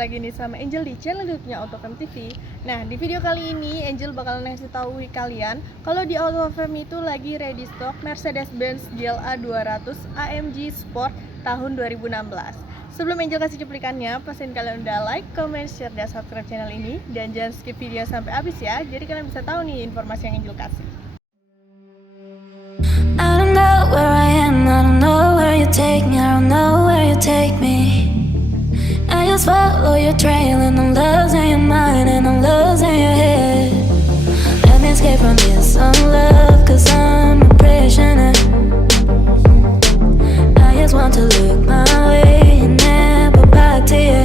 lagi nih sama Angel di channel YouTube-nya AutoFam TV. Nah, di video kali ini Angel bakal ngasih tahu kalian kalau di AutoFam itu lagi ready stock Mercedes-Benz GLA 200 AMG Sport tahun 2016. Sebelum Angel kasih cuplikannya, pastiin kalian udah like, comment, share, dan subscribe channel ini. Dan jangan skip video sampai habis ya, jadi kalian bisa tahu nih informasi yang Angel kasih. I don't know where I am, I don't know where you take me, I don't know where you take me. I just follow your trail and I'm losing your mind and I'm losing your head. Let me escape from this love, cause I'm a prisoner. I just want to look my way and never back to you.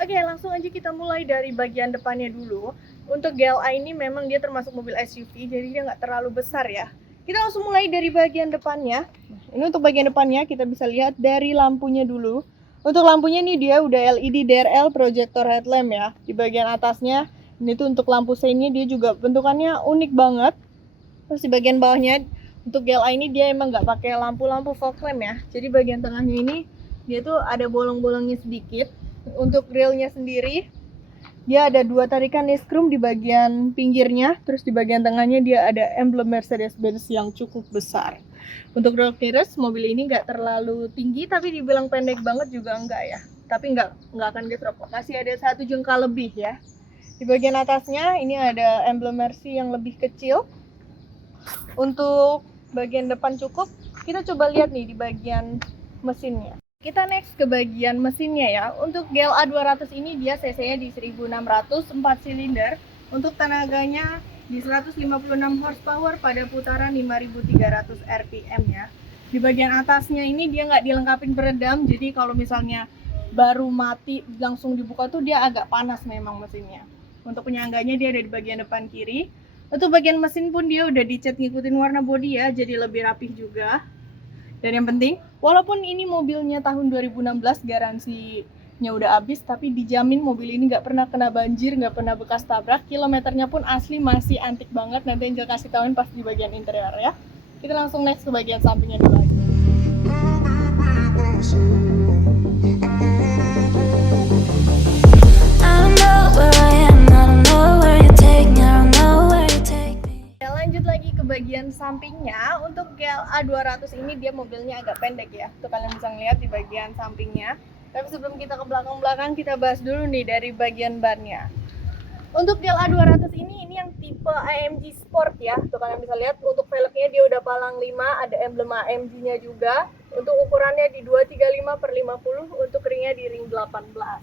Oke, langsung aja kita mulai dari bagian depannya dulu. Untuk GLA ini memang dia termasuk mobil SUV, jadi dia nggak terlalu besar ya. Kita langsung mulai dari bagian depannya. Ini untuk bagian depannya kita bisa lihat dari lampunya dulu. Untuk lampunya nih dia udah LED DRL projector headlamp ya. Di bagian atasnya ini tuh untuk lampu seinnya dia juga bentukannya unik banget. Terus di bagian bawahnya untuk GLA ini dia emang nggak pakai lampu-lampu fog lamp ya. Jadi bagian tengahnya ini dia tuh ada bolong-bolongnya sedikit. Untuk grillnya sendiri dia ada dua tarikan diskrum di bagian pinggirnya, terus di bagian tengahnya dia ada emblem Mercedes-Benz yang cukup besar. Untuk door clearance mobil ini nggak terlalu tinggi, tapi dibilang pendek banget juga enggak ya, tapi nggak akan gesrok, masih ada 1 jengkal lebih ya. Di bagian atasnya ini ada emblem Mercy yang lebih kecil. Untuk bagian depan cukup, kita coba lihat nih di bagian mesinnya. Kita next ke bagian mesinnya ya. Untuk GLA 200 ini dia cc-nya di 1600, 4 silinder. Untuk tenaganya di 156 horsepower pada putaran 5300 rpm ya. Di bagian atasnya ini dia nggak dilengkapin peredam, jadi kalau misalnya baru mati langsung dibuka tuh dia agak panas memang mesinnya. Untuk penyangganya dia ada di bagian depan kiri. Untuk bagian mesin pun dia udah dicat ngikutin warna bodi ya, jadi lebih rapih juga. Dan yang penting, walaupun ini mobilnya tahun 2016, garansinya udah habis, tapi dijamin mobil ini nggak pernah kena banjir, nggak pernah bekas tabrak, kilometernya pun asli masih antik banget. Nanti Angel kasih tahuin pas di bagian interior ya. Kita langsung next ke bagian sampingnya dulu aja. Lanjut lagi ke bagian sampingnya. Untuk GLA 200 ini dia mobilnya agak pendek ya, tuh kalian bisa ngeliat di bagian sampingnya. Tapi sebelum kita ke belakang-belakang, kita bahas dulu nih dari bagian bannya. Untuk GLA 200 ini yang tipe AMG Sport ya, tuh kalian bisa lihat. Untuk velgnya dia udah palang 5, ada emblem AMG nya juga. Untuk ukurannya di 235/50, untuk ringnya di ring 18.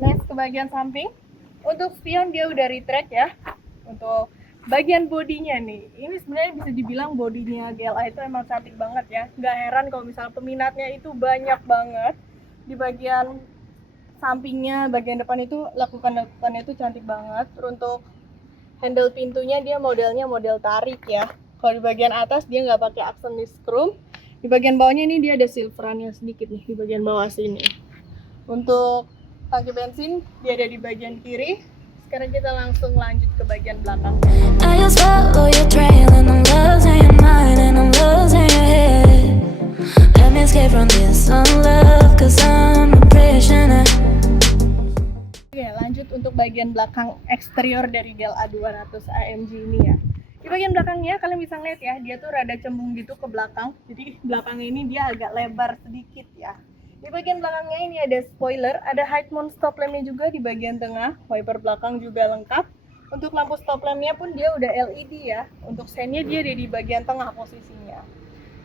Next ke bagian samping. Untuk spion dia udah retract ya. Untuk bagian bodinya nih, ini sebenarnya bisa dibilang bodinya GLA itu emang cantik banget ya. Nggak heran kalau misalnya peminatnya itu banyak banget. Di bagian sampingnya, bagian depan itu lekukan-lekukannya itu cantik banget. Untuk handle pintunya dia modelnya model tarik ya. Kalau di bagian atas dia nggak pakai aksen diskrum. Di bagian bawahnya ini dia ada silverannya sedikit nih di bagian bawah sini. Untuk tangki bensin dia ada di bagian kiri. Sekarang kita langsung lanjut ke bagian belakang. I just follow your trail and I'm losing your mind and I'm losing your head. Let me escape from this love, cause I'm a prisoner. Oke, lanjut untuk bagian belakang eksterior dari GLA 200 AMG ini ya. Di bagian belakangnya kalian bisa ngeliat ya, dia tuh rada cembung gitu ke belakang. Jadi belakangnya ini dia agak lebar sedikit ya. Di bagian belakangnya ini ada spoiler, ada high mount stop lampnya juga di bagian tengah, wiper belakang juga lengkap. Untuk lampu stop lampnya pun dia udah LED ya. Untuk sennya dia ada di bagian tengah posisinya.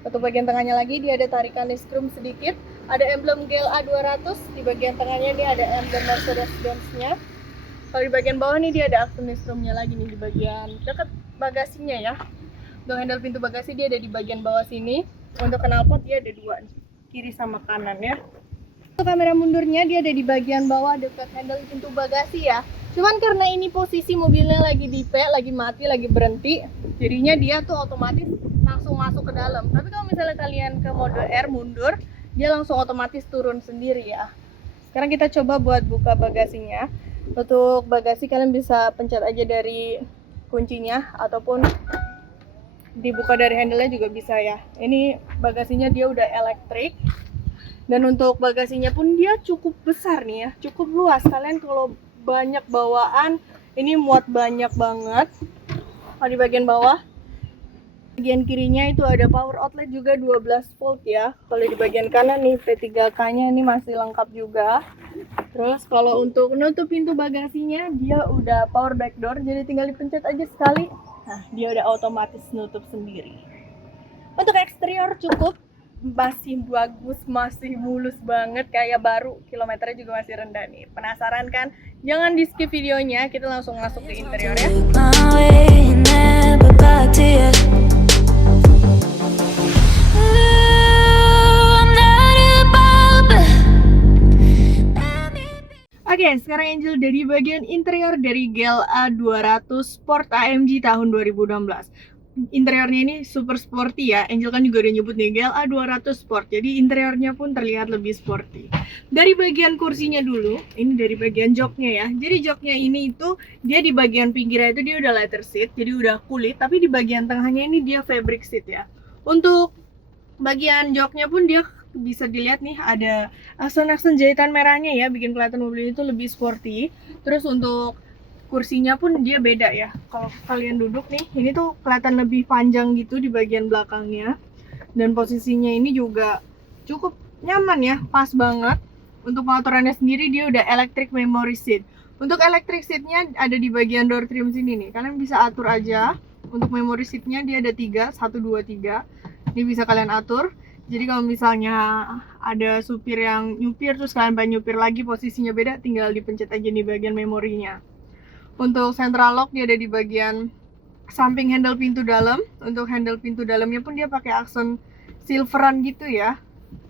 Untuk bagian tengahnya lagi dia ada tarikan diskrum sedikit, ada emblem GLA 200, di bagian tengahnya dia ada emblem Mercedes-Benz-nya. Kalau di bagian bawah nih dia ada access room-nya lagi nih di bagian dekat bagasinya ya. Untuk handle pintu bagasi dia ada di bagian bawah sini. Untuk knalpot dia ada dua nih, kiri sama kanan ya. Untuk kamera mundurnya dia ada di bagian bawah dekat handle pintu bagasi ya. Cuman karena ini posisi mobilnya lagi di P, lagi mati, lagi berhenti, jadinya dia tuh otomatis langsung masuk ke dalam. Tapi kalau misalnya kalian ke mode R mundur, dia langsung otomatis turun sendiri ya. Sekarang kita coba buat buka bagasinya. Untuk bagasi kalian bisa pencet aja dari kuncinya ataupun dibuka dari handle-nya juga bisa ya. Ini bagasinya dia udah elektrik. Dan untuk bagasinya pun dia cukup besar nih ya, cukup luas. Kalian kalau banyak bawaan, ini muat banyak banget. Kalau di bagian bawah, bagian kirinya itu ada power outlet juga 12 volt ya. Kalau di bagian kanan nih P3K-nya ini masih lengkap juga. Terus kalau untuk menutup pintu bagasinya dia udah power back door, jadi tinggal dipencet aja sekali. Nah, dia udah otomatis nutup sendiri. Untuk eksterior cukup, masih bagus, masih mulus banget kayak baru, kilometernya juga masih rendah nih. Penasaran kan? Jangan di skip videonya, kita langsung masuk ke interior ya. My way, never back to you. Ooh, I'm not above, but let me be. Oke, sekarang Angel dari bagian interior dari GLA 200 Sport AMG tahun 2016. Interiornya ini super sporty ya. Angel kan juga udah nyebut nih GLA 200 Sport. Jadi interiornya pun terlihat lebih sporty. Dari bagian kursinya dulu, ini dari bagian joknya ya. Jadi joknya ini itu dia di bagian pinggirnya itu dia udah leather seat, jadi udah kulit. Tapi di bagian tengahnya ini dia fabric seat ya. Untuk bagian joknya pun dia bisa dilihat nih ada aksen-aksen jahitan merahnya ya, bikin kelihatan mobil itu lebih sporty. Terus untuk kursinya pun dia beda ya. Kalau kalian duduk nih, ini tuh kelihatan lebih panjang gitu di bagian belakangnya. Dan posisinya ini juga cukup nyaman ya, pas banget. Untuk pengaturannya sendiri dia udah electric memory seat. Untuk electric seatnya ada di bagian door trim sini nih. Kalian bisa atur aja. Untuk memory seatnya dia ada 3, 1, 2, 3. Ini bisa kalian atur. Jadi kalau misalnya ada supir yang nyupir terus kalian pengen nyupir lagi posisinya beda, tinggal dipencet aja di bagian memorinya. Untuk central lock dia ada di bagian samping handle pintu dalam. Untuk handle pintu dalamnya pun dia pakai aksen silveran gitu ya.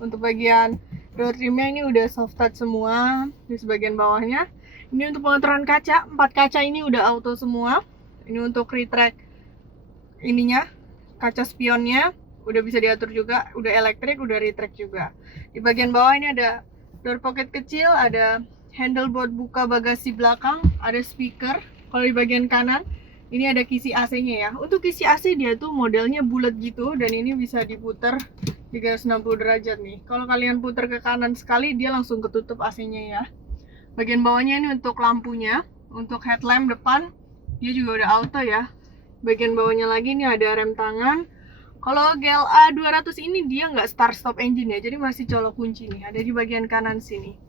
Untuk bagian door trimnya ini udah soft touch semua di sebagian bawahnya. Ini untuk pengaturan kaca, 4 kaca ini udah auto semua. Ini untuk retract ininya, kaca spionnya udah bisa diatur juga, udah elektrik, udah retract juga. Di bagian bawah ini ada door pocket kecil, ada handle buat buka bagasi belakang, ada speaker. Kalau di bagian kanan ini ada kisi AC-nya ya. Untuk kisi AC dia tuh modelnya bulat gitu dan ini bisa diputar 360 derajat nih. Kalau kalian putar ke kanan sekali dia langsung ketutup AC-nya ya. Bagian bawahnya ini untuk lampunya, untuk headlamp depan dia juga udah auto ya. Bagian bawahnya lagi ini ada rem tangan. Kalau GLA 200 ini dia nggak start stop engine ya, jadi masih colok kunci nih. Ada di bagian kanan sini.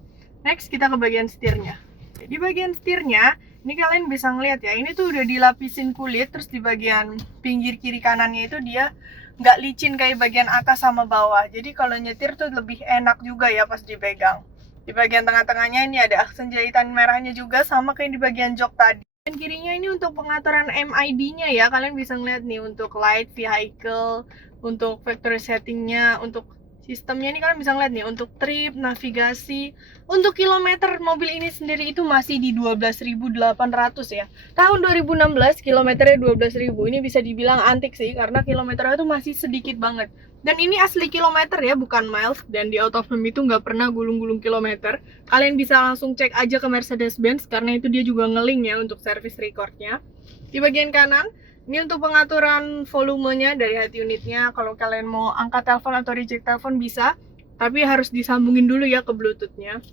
Next kita ke bagian setirnya. Di bagian setirnya, ini kalian bisa ngeliat ya, ini tuh udah dilapisin kulit, terus di bagian pinggir kiri kanannya itu dia nggak licin kayak bagian atas sama bawah. Jadi kalau nyetir tuh lebih enak juga ya pas dipegang. Di bagian tengah-tengahnya ini ada aksen jahitan merahnya juga sama kayak di bagian jok tadi. Dan kirinya ini untuk pengaturan MID-nya ya, kalian bisa ngeliat nih untuk light vehicle, untuk factory settingnya, untuk sistemnya ini kalian bisa ngeliat nih untuk trip, navigasi. Untuk kilometer mobil ini sendiri itu masih di 12.800 ya. Tahun 2016 kilometernya 12.000. Ini bisa dibilang antik sih karena kilometernya itu masih sedikit banget. Dan ini asli kilometer ya, bukan miles. Dan di Autofilm itu nggak pernah gulung-gulung kilometer. Kalian bisa langsung cek aja ke Mercedes-Benz karena itu dia juga nge-link ya untuk service recordnya. Di bagian kanan ini untuk pengaturan volumenya dari head unitnya. Kalau kalian mau angkat telepon atau reject telepon bisa, tapi harus disambungin dulu ya ke bluetoothnya.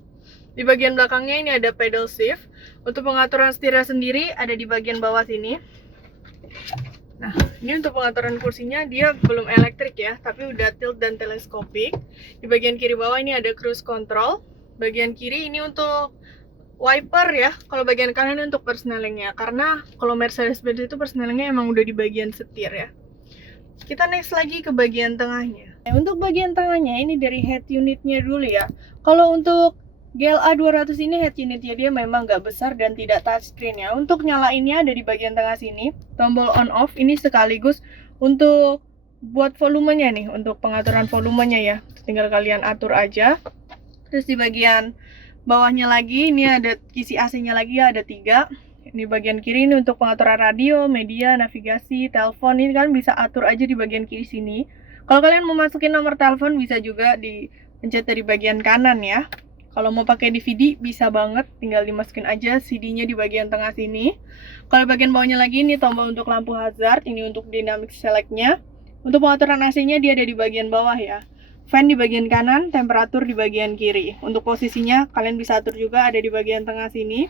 Di bagian belakangnya ini ada pedal shift. Untuk pengaturan setirnya sendiri ada di bagian bawah sini. Nah, ini untuk pengaturan kursinya dia belum elektrik ya, tapi udah tilt dan teleskopik. Di bagian kiri bawah ini ada cruise control. Bagian kiri ini untuk wiper ya, kalau bagian kanan untuk persnelingnya. Karena kalau Mercedes-Benz itu persnelingnya emang udah di bagian setir ya. Kita next lagi ke bagian tengahnya. Untuk bagian tengahnya ini dari head unitnya dulu ya. Kalau untuk GLA 200 ini head unitnya dia memang nggak besar dan tidak touchscreen ya. Untuk nyalainnya ada di bagian tengah sini, tombol on off ini sekaligus untuk buat volumenya nih, untuk pengaturan volumenya ya. Tinggal kalian atur aja. Terus di bagian bawahnya lagi ini ada kisi AC-nya lagi ya, ada 3. Ini bagian kiri ini untuk pengaturan radio, media, navigasi, telepon. Ini kalian bisa atur aja di bagian kiri sini. Kalau kalian mau masukin nomor telepon bisa juga dipencet dari bagian kanan ya. Kalau mau pakai DVD bisa banget, tinggal dimasukin aja CD-nya di bagian tengah sini. Kalau bagian bawahnya lagi ini tombol untuk lampu hazard, ini untuk dynamic select-nya. Untuk pengaturan AC-nya dia ada di bagian bawah ya. Fan di bagian kanan, temperatur di bagian kiri. Untuk posisinya kalian bisa atur juga ada di bagian tengah sini.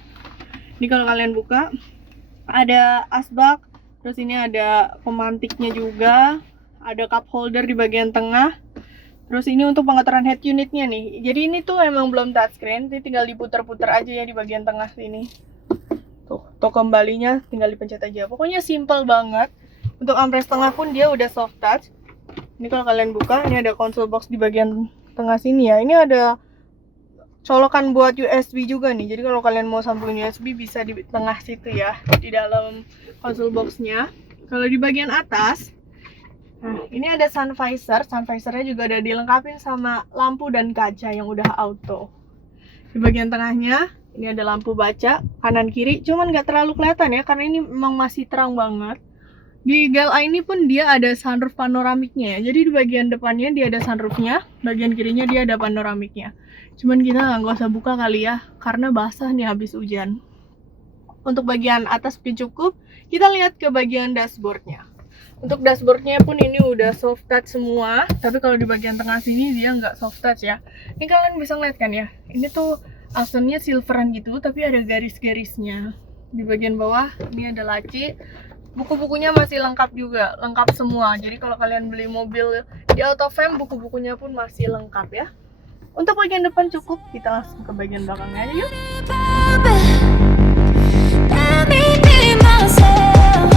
Ini kalau kalian buka ada asbak, terus ini ada pemantiknya juga, ada cup holder di bagian tengah. Terus ini untuk pengaturan head unitnya nih. Jadi ini tuh emang belum touchscreen, jadi tinggal diputer-puter aja ya di bagian tengah sini. Tuh kembalinya tinggal dipencet aja. Pokoknya simple banget. Untuk armrest tengah pun dia udah soft touch. Ini kalau kalian buka, ini ada console box di bagian tengah sini ya. Ini ada colokan buat USB juga nih. Jadi kalau kalian mau sambungin USB bisa di tengah situ ya, di dalam console box-nya. Kalau di bagian atas, nah, ini ada sun visor. Sun visornya juga ada dilengkapin sama lampu dan kaca yang udah auto. Di bagian tengahnya, ini ada lampu baca kanan kiri. Cuman nggak terlalu kelihatan ya, karena ini memang masih terang banget. Di GLA ini pun dia ada sunroof panoramiknya ya. Jadi di bagian depannya dia ada sunroofnya, bagian kirinya dia ada panoramiknya. Cuman kita nggak usah buka kali ya, karena basah nih habis hujan. Untuk bagian atas mungkin cukup. Kita lihat ke bagian dashboardnya. Untuk dashboardnya pun ini udah soft touch semua, tapi kalau di bagian tengah sini dia nggak soft touch ya. Ini kalian bisa lihat kan ya, ini tuh aksennya silveran gitu, tapi ada garis-garisnya. Di bagian bawah ini ada laci, buku-bukunya masih lengkap juga, lengkap semua. Jadi kalau kalian beli mobil di Autofam, buku-bukunya pun masih lengkap ya. Untuk bagian depan cukup, kita langsung ke bagian belakangnya aja yuk. Let me be myself.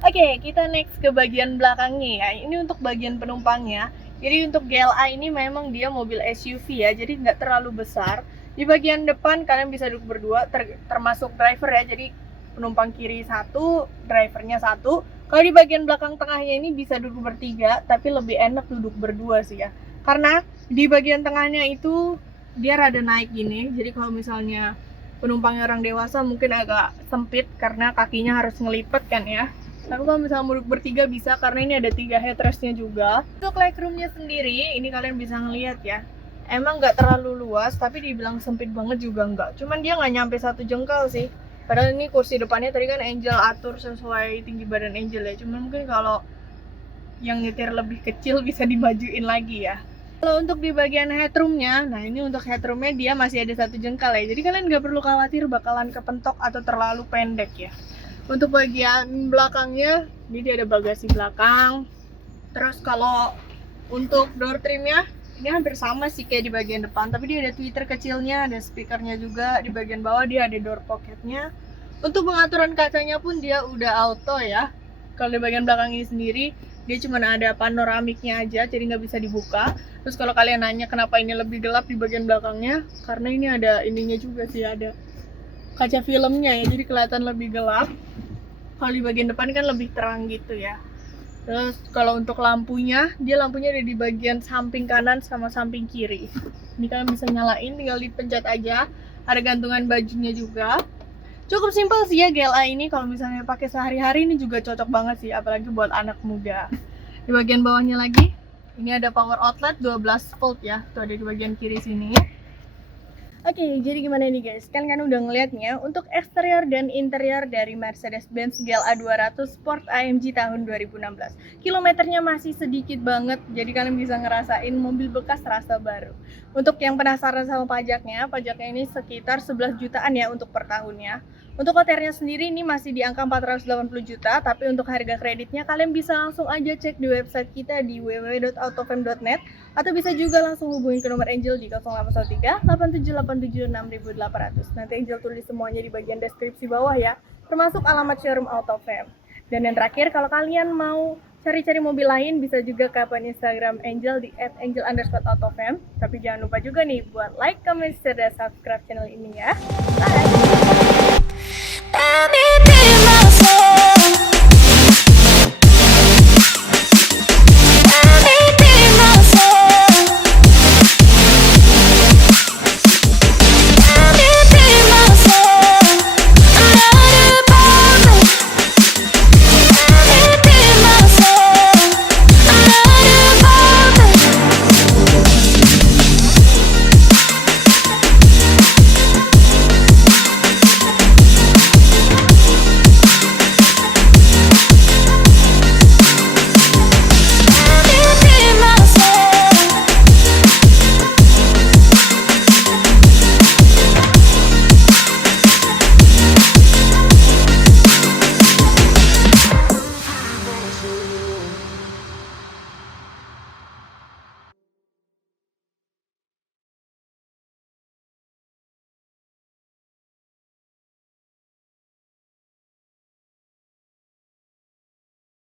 Oke, kita next ke bagian belakangnya ya. Ini untuk bagian penumpangnya. Jadi untuk GLA ini memang dia mobil SUV ya, jadi nggak terlalu besar. Di bagian depan kalian bisa duduk berdua, termasuk driver ya. Jadi penumpang kiri satu, drivernya satu. Kalau di bagian belakang tengahnya ini bisa duduk bertiga, tapi lebih enak duduk berdua sih ya. Karena di bagian tengahnya itu dia rada naik gini. Jadi kalau misalnya penumpangnya orang dewasa mungkin agak sempit karena kakinya harus ngelipet kan ya. Tapi kalau misalnya mau duduk bertiga bisa, karena ini ada 3 headrestnya juga. Untuk legroomnya sendiri, ini kalian bisa ngeliat ya. Emang nggak terlalu luas, tapi dibilang sempit banget juga nggak. Cuman dia nggak nyampe 1 jengkal sih. Padahal ini kursi depannya tadi kan Angel atur sesuai tinggi badan Angel ya. Cuman mungkin kalau yang nyetir lebih kecil bisa dimajuin lagi ya. Kalau untuk di bagian headroomnya, nah ini untuk headroomnya dia masih ada 1 jengkal ya. Jadi kalian nggak perlu khawatir bakalan kepentok atau terlalu pendek ya. Untuk bagian belakangnya, ini dia ada bagasi belakang. Terus kalau untuk door trimnya, ini hampir sama sih kayak di bagian depan, tapi dia ada tweeter kecilnya, ada speakernya juga. Di bagian bawah dia ada door pocketnya. Untuk pengaturan kacanya pun dia udah auto ya. Kalau di bagian belakang ini sendiri, dia cuma ada panoramiknya aja, jadi nggak bisa dibuka. Terus kalau kalian nanya kenapa ini lebih gelap di bagian belakangnya, karena ini ada ininya juga sih, ada kaca filmnya ya, jadi kelihatan lebih gelap. Kalau di bagian depan kan lebih terang gitu ya. Terus kalau untuk lampunya, dia lampunya ada di bagian samping kanan sama samping kiri. Ini kalian bisa nyalain, tinggal dipencet aja. Ada gantungan bajunya juga. Cukup simpel sih ya GLA ini, kalau misalnya pakai sehari-hari ini juga cocok banget sih, apalagi buat anak muda. Di bagian bawahnya lagi, ini ada power outlet 12 volt ya, tuh ada di bagian kiri sini. Oke, jadi gimana nih guys? Kan udah ngeliatnya untuk eksterior dan interior dari Mercedes-Benz GLA 200 Sport AMG tahun 2016. Kilometernya masih sedikit banget, jadi kalian bisa ngerasain mobil bekas rasa baru. Untuk yang penasaran sama pajaknya ini sekitar 11 jutaan ya untuk per tahunnya. Untuk OTR-nya sendiri ini masih di angka 480 juta, tapi untuk harga kreditnya kalian bisa langsung aja cek di website kita di www.autofam.net, atau bisa juga langsung hubungin ke nomor Angel di 0813 8787 6800. Nanti Angel tulis semuanya di bagian deskripsi bawah ya, termasuk alamat showroom Autofam. Dan yang terakhir, kalau kalian mau cari-cari mobil lain bisa juga ke akun Instagram Angel di @angel_autofam. Tapi jangan lupa juga nih buat like, comment, share, dan subscribe channel ini ya. Bye!